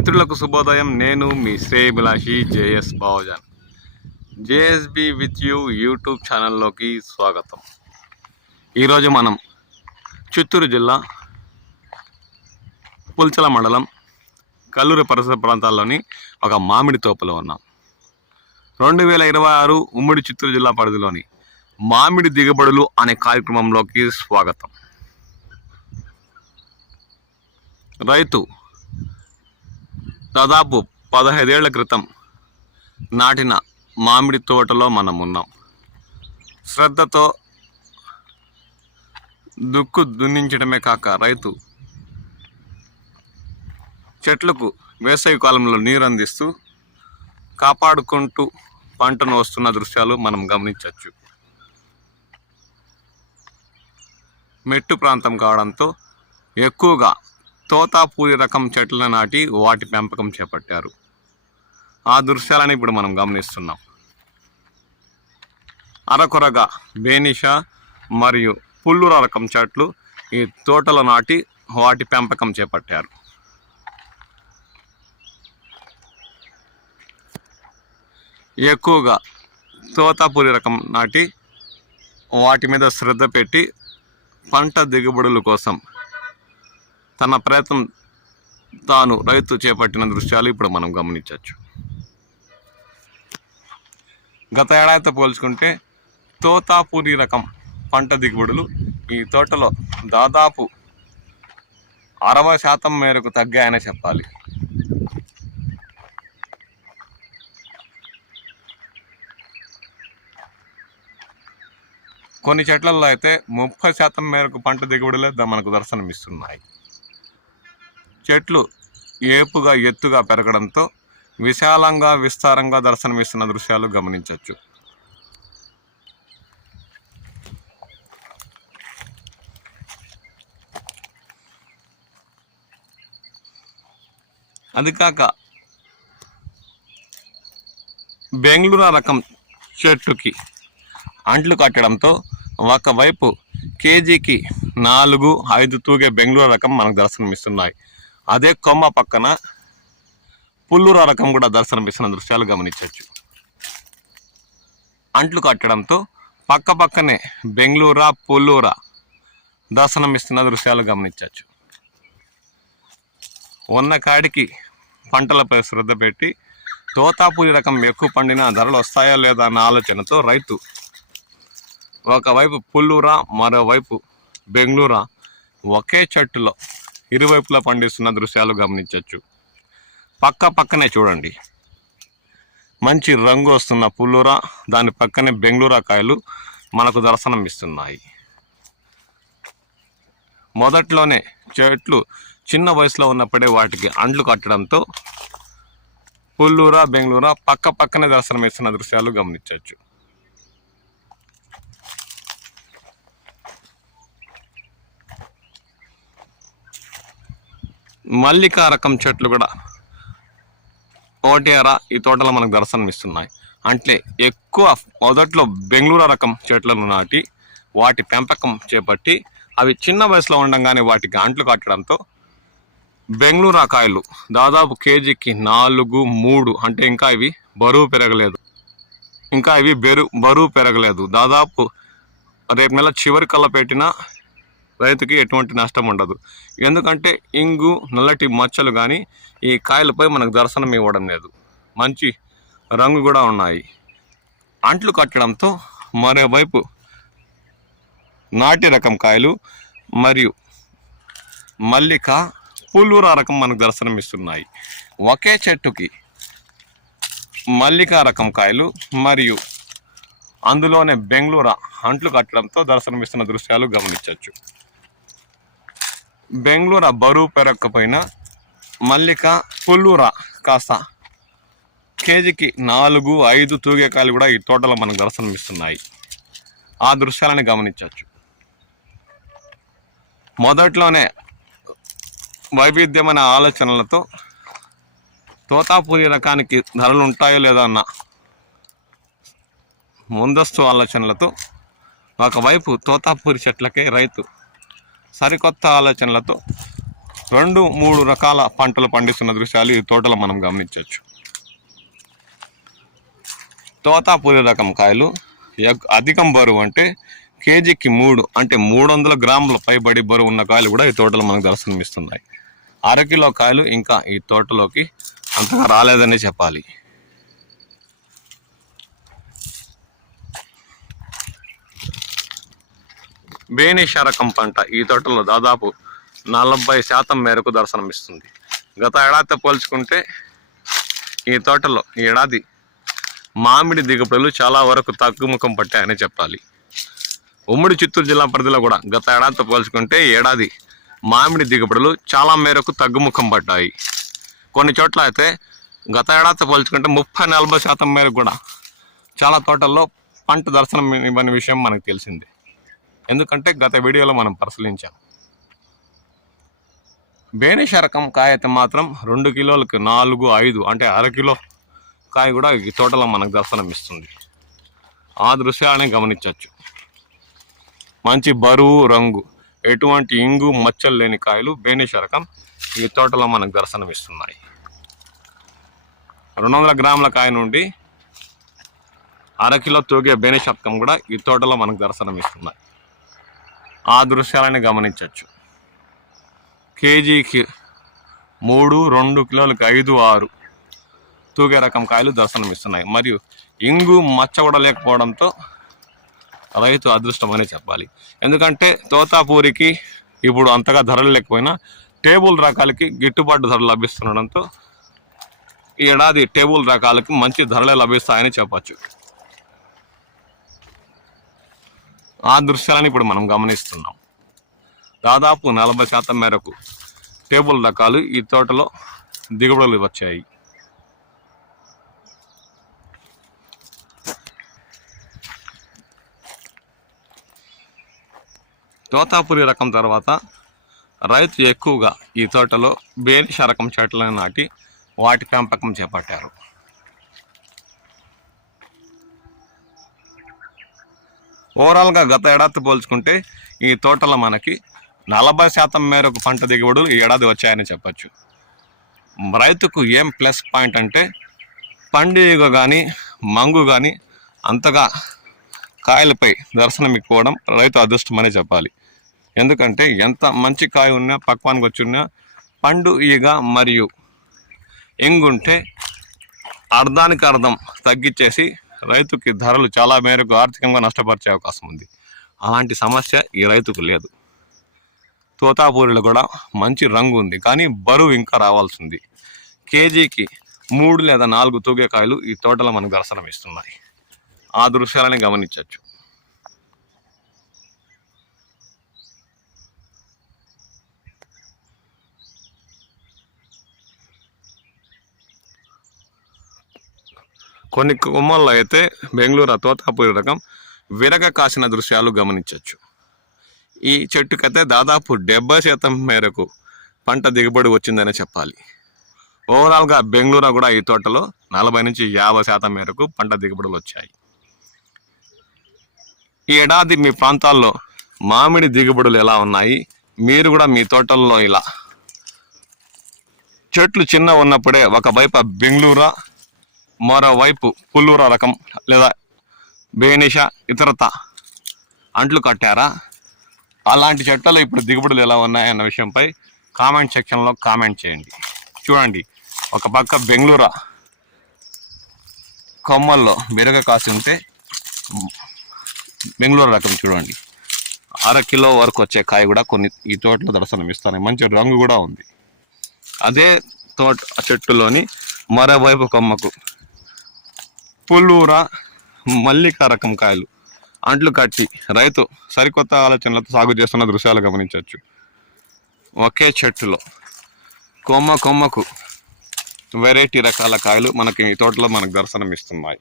మిత్రులకు శుభోదయం. నేను మీ శ్రేయభిలాషి JS Bavajan. JSB with you YouTube ఛానల్లోకి స్వాగతం. ఈరోజు మనం చిత్తూరు జిల్లా పుల్చల మండలం కల్లూరు పరిసర ప్రాంతాల్లోని ఒక మామిడి తోపులో ఉన్నాం. 2026 ఉమ్మడి చిత్తూరు జిల్లా పరిధిలోని మామిడి దిగుబడులు అనే కార్యక్రమంలోకి స్వాగతం. రైతు దాదాపు 15 ఏళ్ల క్రితం నాటిన మామిడి తోటలో మనం ఉన్నాం. శ్రద్ధతో దుక్కు దున్నించడమే కాక రైతు చెట్లకు వేసవి కాలంలో నీరు అందిస్తూ కాపాడుకుంటూ పంటను వస్తున్న దృశ్యాలు మనం గమనించవచ్చు. మెట్టు ప్రాంతం కావడంతో ఎక్కువగా తోతాపూరి రకం చెట్లను నాటి వాటి పెంపకం చేపట్టారు. ఆ దృశ్యాలను ఇప్పుడు మనం గమనిస్తున్నాం. అరకొరగా బేనిషా మరియు పుల్లూర రకం చెట్లు ఈ తోటలో నాటి వాటి పెంపకం చేపట్టారు. ఎక్కువగా తోతాపూరి రకం నాటి వాటి మీద శ్రద్ధ పెట్టి పంట దిగుబడుల కోసం తన ప్రయత్నం తాను రైతు చేపట్టిన దృశ్యాలు ఇప్పుడు మనం గమనించవచ్చు. గత ఏడాదితో పోల్చుకుంటే తోతాపూరి రకం పంట దిగుబడులు ఈ తోటలో దాదాపు 60% మేరకు తగ్గాయనే చెప్పాలి. కొన్ని చెట్లలో అయితే 30% మేరకు పంట దిగుబడులే మనకు దర్శనమిస్తున్నాయి. చెట్లు ఏపుగా ఎత్తుగా పెరగడంతో విశాలంగా విస్తారంగా దర్శనమిస్తున్న దృశ్యాలు గమనించవచ్చు. అది కాక బెంగళూరు రకం చెట్టుకి అంట్లు కట్టడంతో ఒకవైపు కేజీకి 4-5 తూగే బెంగళూరు రకం మనకు దర్శనమిస్తున్నాయి. అదే కొమ్మ పక్కన పుల్లూర రకం కూడా దర్శనమిస్తున్న దృశ్యాలు గమనించవచ్చు. అంట్లు కట్టడంతో పక్క పక్కనే బెంగళూరు పుల్లూర దర్శనమిస్తున్న దృశ్యాలు గమనించవచ్చు. ఉన్న కాడికి పంటలపై శ్రద్ధ పెట్టి తోతాపూరి రకం ఎక్కువ పండినా ధరలు వస్తాయా లేదా అన్న ఆలోచనతో రైతు ఒకవైపు పుల్లూర మరోవైపు బెంగళూరు ఒకే చెట్టులో ఇరువైపులా పండిస్తున్న దృశ్యాలు గమనించవచ్చు. పక్కనే చూడండి, మంచి రంగు వస్తున్న పుల్లూర, దాని పక్కనే బెంగళూరు కాయలు మనకు దర్శనం ఇస్తున్నాయి. మొదట్లోనే చెట్లు చిన్న వయసులో ఉన్నప్పుడే వాటికి అండ్లు కట్టడంతో పుల్లూర బెంగళూరు పక్కనే దర్శనం ఇస్తున్న దృశ్యాలు గమనించవచ్చు. మల్లికా రకం చెట్లు కూడా ఒకటి ఈ తోటలో మనకు దర్శనమిస్తున్నాయి. అంటే ఎక్కువ మొదట్లో బెంగళూరు రకం చెట్లను నాటి వాటి పెంపకం చేపట్టి అవి చిన్న వయసులో ఉండగానే వాటికి అంట్లు కట్టడంతో బెంగళూరు కాయలు దాదాపు కేజీకి 4-3 అంటే ఇంకా ఇవి బరువు పెరగలేదు. దాదాపు రేపు నెల చివరి కల్లా పెట్టినా రైతుకి ఎటువంటి నష్టం ఉండదు. ఎందుకంటే ఇంగు నల్లటి మచ్చలు కానీ ఈ కాయలపై మనకు దర్శనం ఇవ్వడం లేదు. మంచి రంగు కూడా ఉన్నాయి. అంట్లు కట్టడంతో మరోవైపు నాటి రకం కాయలు మరియు మల్లిక పుల్లూర రకం మనకు దర్శనం ఇస్తున్నాయి. ఒకే చెట్టుకి మల్లిక రకం కాయలు మరియు అందులోనే బెంగళూరు అంట్లు కట్టడంతో దర్శనమిస్తున్న దృశ్యాలు గమనించవచ్చు. బెంగళూరు బరువు పెరగకపోయినా మల్లిక పుల్లూర కాస్త కేజీకి 4-5 తూగే కాయలు కూడా ఈ తోటలో మనకు దర్శనమిస్తున్నాయి. ఆ దృశ్యాలను గమనించవచ్చు. మొదట్లోనే వైవిధ్యమైన ఆలోచనలతో తోతాపూరి రకానికి ధరలు ఉంటాయో లేదో అన్న ముందస్తు ఆలోచనలతో ఒకవైపు తోతాపూరి చెట్లకే రైతు సరికొత్త ఆలోచనలతో 2-3 రకాల పంటలు పండిస్తున్న దృశ్యాలు ఈ తోటలో మనం గమనించవచ్చు. తోతాపురి రకం కాయలు అధికం బరువు అంటే కేజీకి 3 అంటే 300 గ్రాముల పైబడి బరువు ఉన్న కాయలు కూడా ఈ తోటలో మనకు దర్శనమిస్తున్నాయి. 1/2 కిలో కాయలు ఇంకా ఈ తోటలోకి అంతగా రాలేదనే చెప్పాలి. బేనిషా రకం పంట ఈ తోటలో దాదాపు 40% మేరకు దర్శనమిస్తుంది. గత ఏడాదితో పోల్చుకుంటే ఈ తోటలో ఈ ఏడాది మామిడి దిగుబడులు చాలా వరకు తగ్గుముఖం పట్టాయని చెప్పాలి. ఉమ్మడి చిత్తూరు జిల్లా పరిధిలో కూడా గత ఏడాదితో పోల్చుకుంటే ఏడాది మామిడి దిగుబడులు చాలా మేరకు తగ్గుముఖం పడ్డాయి. కొన్ని చోట్ల అయితే గత ఏడాదితో పోల్చుకుంటే 30-40% మేరకు కూడా చాలా తోటల్లో పంట దర్శనం ఇవ్వని విషయం మనకు తెలిసిందే. ఎందుకంటే గత వీడియోలో మనం పరిశీలించాం. బేనిషా రకం కాయ అయితే మాత్రం 2 కిలోలకు 4-5 అంటే 1/2 కిలో కాయ కూడా ఈ తోటలో మనకు దర్శనం ఇస్తుంది. ఆ దృశ్యాన్ని గమనించవచ్చు. మంచి బరువు, రంగు, ఎటువంటి ఇంగు మచ్చలు లేని కాయలు బేనిషా రకం ఈ తోటలో మనకు దర్శనమిస్తున్నాయి. 200 గ్రాముల కాయ నుండి 1/2 కిలో తూగే బేనిషా రకం కూడా ఈ తోటలో మనకు దర్శనమిస్తున్నాయి. ఆ దృశ్యాలని గమనించవచ్చు. కేజీకి 3-2 కిలోలకు 5-6 తూగే రకం కాయలు దర్శనమిస్తున్నాయి. మరియు ఇంగు మచ్చ కూడా లేకపోవడంతో రైతు అదృష్టం అనే చెప్పాలి. ఎందుకంటే తోతాపూరికి ఇప్పుడు అంతగా ధరలు లేకపోయినా టేబుల్ రకాలకి గిట్టుబాటు ధరలు లభిస్తుండడంతో ఈ ఏడాది టేబుల్ రకాలకి మంచి ధరలే లభిస్తాయని చెప్పచ్చు. ఆ దృశ్యాలను ఇప్పుడు మనం గమనిస్తున్నాం. దాదాపు 40% మేరకు టేబుల్ రకాలు ఈ తోటలో దిగుబడులు వచ్చాయి. తోతాపురి రకం తర్వాత రైతు ఎక్కువగా ఈ తోటలో బేనిషా రకం చెట్లను నాటి వాటి పెంపకం చేపట్టారు. ఓవరాల్గా గత ఏడాది పోల్చుకుంటే ఈ తోటలో మనకి 40% మేరకు పంట దిగుబడులు ఈ ఏడాది వచ్చాయని చెప్పచ్చు. రైతుకు ఏం ప్లస్ పాయింట్ అంటే పండుగ కానీ మంగు కానీ అంతగా కాయలపై దర్శనం ఇవ్వడం రైతు అదృష్టమనే చెప్పాలి. ఎందుకంటే ఎంత మంచి కాయ ఉన్నా పక్వానికి వచ్చి ఉన్నా పండు ఈగ మరియు ఎంగుంటే అర్ధానికి అర్ధం తగ్గించేసి రైతుకి ధరలు చాలా మేరకు ఆర్థికంగా నష్టపరిచే అవకాశం ఉంది. అలాంటి సమస్య ఈ రైతుకు లేదు. తోతాపూరిలో కూడా మంచి రంగు ఉంది, కానీ బరువు ఇంకా రావాల్సింది. కేజీకి 3 లేదా 4 తూగే కాయలు ఈ తోటలో మనకు దర్శనం ఇస్తున్నాయి. ఆ దృశ్యాలని గమనించవచ్చు. కొన్ని కొమ్మల్లో అయితే బెంగళూరు తోతాపూరి రకం విరగ కాసిన దృశ్యాలు గమనించవచ్చు. ఈ చెట్టుకైతే దాదాపు 70% మేరకు పంట దిగుబడి వచ్చిందనే చెప్పాలి. ఓవరాల్గా బెంగళూరు కూడా ఈ తోటలో 40-50% మేరకు పంట దిగుబడులు వచ్చాయి. ఈ ఏడాది మీ ప్రాంతాల్లో మామిడి దిగుబడులు ఎలా ఉన్నాయి? మీరు కూడా మీ తోటల్లో ఇలా చెట్లు చిన్న ఉన్నప్పుడే ఒకవైపు బెంగళూరు, మరోవైపు పుల్లూర రకం లేదా బేనిషా ఇతరత అంట్లు కట్టారా? అలాంటి చెట్లలో ఇప్పుడు దిగుబడులు ఎలా ఉన్నాయన్న విషయంపై కామెంట్ సెక్షన్లో కామెంట్ చేయండి. చూడండి, ఒక పక్క బెంగళూరు కొమ్మల్లో మెరుగ కాసి ఉంటే బెంగళూరు రకం చూడండి 1/2 కిలో వరకు వచ్చే కాయ కూడా కొన్ని ఈ తోటలో దర్శనం ఇస్తాయి. మంచి రంగు కూడా ఉంది. అదే తోట చెట్టులోని మరోవైపు కొమ్మకు పుల్లూర మల్లిక రకం కాయలు అంట్లు కట్టి రైతు సరికొత్త ఆలోచనలతో సాగు చేస్తున్న దృశ్యాలు గమనించవచ్చు. ఒకే చెట్టులో కొమ్మకు వెరైటీ రకాల కాయలు మనకి ఈ తోటలో మనకు దర్శనం ఇస్తున్నాయి.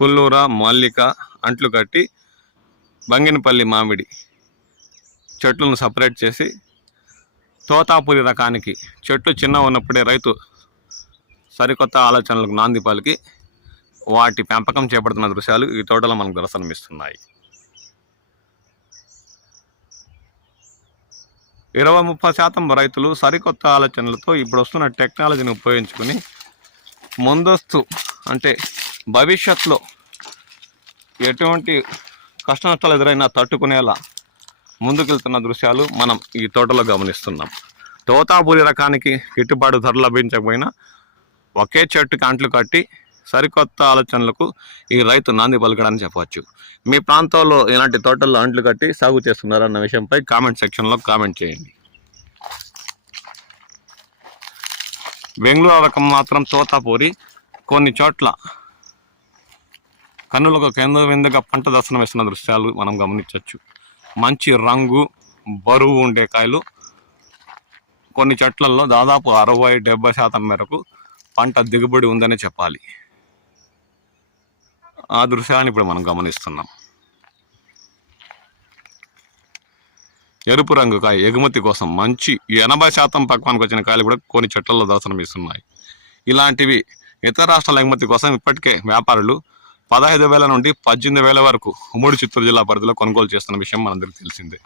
పుల్లూర మల్లిక అంట్లు కట్టి బంగినపల్లి మామిడి చెట్లను సపరేట్ చేసి తోతాపురి రకానికి చెట్లు చిన్న ఉన్నప్పుడే రైతు సరికొత్త ఆలోచనలకు నాంది పలికి వాటి పెంపకం చేపడుతున్న దృశ్యాలు ఈ తోటలో మనకు దర్శనమిస్తున్నాయి. 20-30% రైతులు సరికొత్త ఆలోచనలతో ఇప్పుడు వస్తున్న టెక్నాలజీని ఉపయోగించుకుని ముందస్తు అంటే భవిష్యత్తులో ఎటువంటి కష్ట నష్టాలు ఎదురైనా తట్టుకునేలా ముందుకెళ్తున్న దృశ్యాలు మనం ఈ తోటలో గమనిస్తున్నాం. తోతాపూరి రకానికి గిట్టుబాటు ధర లభించకపోయినా ఒకే చెట్టుకి అంట్లు కట్టి సరికొత్త ఆలోచనలకు ఈ రైతు నాంది పలకడని చెప్పవచ్చు. మీ ప్రాంతంలో ఇలాంటి తోటల్లో అంట్లు కట్టి సాగు చేస్తున్నారన్న విషయంపై కామెంట్ సెక్షన్లో కామెంట్ చేయండి. బెంగళూరు రకం మాత్రం తోతాపూరి కొన్ని చోట్ల కన్నులకు కేంద్రవిందుగా పంట దర్శనం ఇస్తున్న దృశ్యాలు మనం గమనించవచ్చు. మంచి రంగు బరువు ఉండే కాయలు కొన్ని చెట్లలో దాదాపు 60-70% మేరకు పంట దిగుబడి ఉందనే చెప్పాలి. ఆ దృశ్యాన్ని ఇప్పుడు మనం గమనిస్తున్నాం. ఎరుపు రంగు కాయ ఎగుమతి కోసం మంచి 80% పక్వానికి వచ్చిన కాయలు కూడా కొన్ని చెట్లలో దర్శనమిస్తున్నాయి. ఇలాంటివి ఇతర రాష్ట్రాల ఎగుమతి కోసం ఇప్పటికే వ్యాపారులు 15,000 నుండి 18,000 వరకు ఉమ్మడి చిత్తూరు జిల్లా పరిధిలో కొనుగోలు చేస్తున్న విషయం మనందరికీ తెలిసిందే.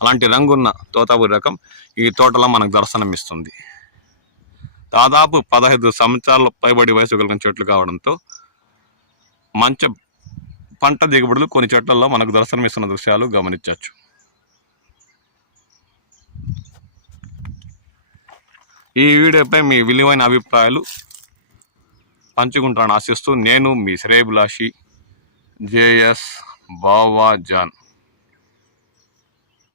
అలాంటి రంగున్న తోతాపూరి రకం ఈ తోటలో మనకు దర్శనమిస్తుంది. దాదాపు 15 సంవత్సరాల పైబడి వయసు కలిగిన చెట్లు కావడంతో మంచి పంట దిగుబడులు కొన్ని చెట్లలో మనకు దర్శనమిస్తున్న దృశ్యాలు గమనించవచ్చు. ఈ వీడియోపై మీ విలువైన అభిప్రాయాలు పంచుకుంటానని ఆశిస్తూ నేను మీ శ్రేయభిలాషి JS బావా జాన్.